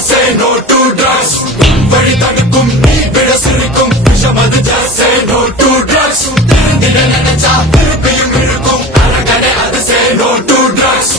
say no to drugs. வழி தடுக்கும் நீ விட சிரிக்கும் விஷம் அது just say no to drugs. திருந்திட நினைச்சா திருப்பியும் இருக்கும் அரகடை அது say no to drugs.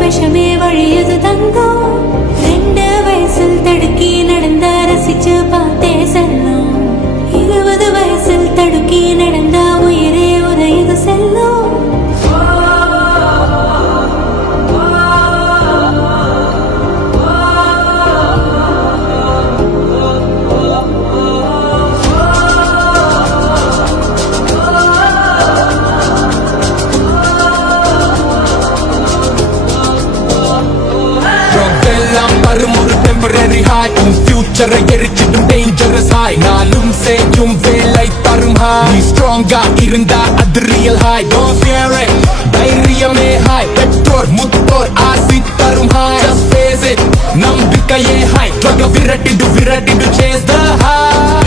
விஷமே வழியது தங்கம் 2 வயசில் தடுக்கி நடந்த ரசிச்சு பார்த்தே செல்லும் 20 வயசில் தடுக்கி நடந்த உயிரே உரையது செல்லும் temporary high future எரிச்சிடும் dangerous high நாளும் செய்யும் வேலை தரும் high நீ strong-ஆ இருந்தா அது real high don't fear it தைரியமே high பெற்றோர் முத்தோர் ஆசி தரும் high just face it நம்பிக்கையே high drug விரட்டிடு chase the high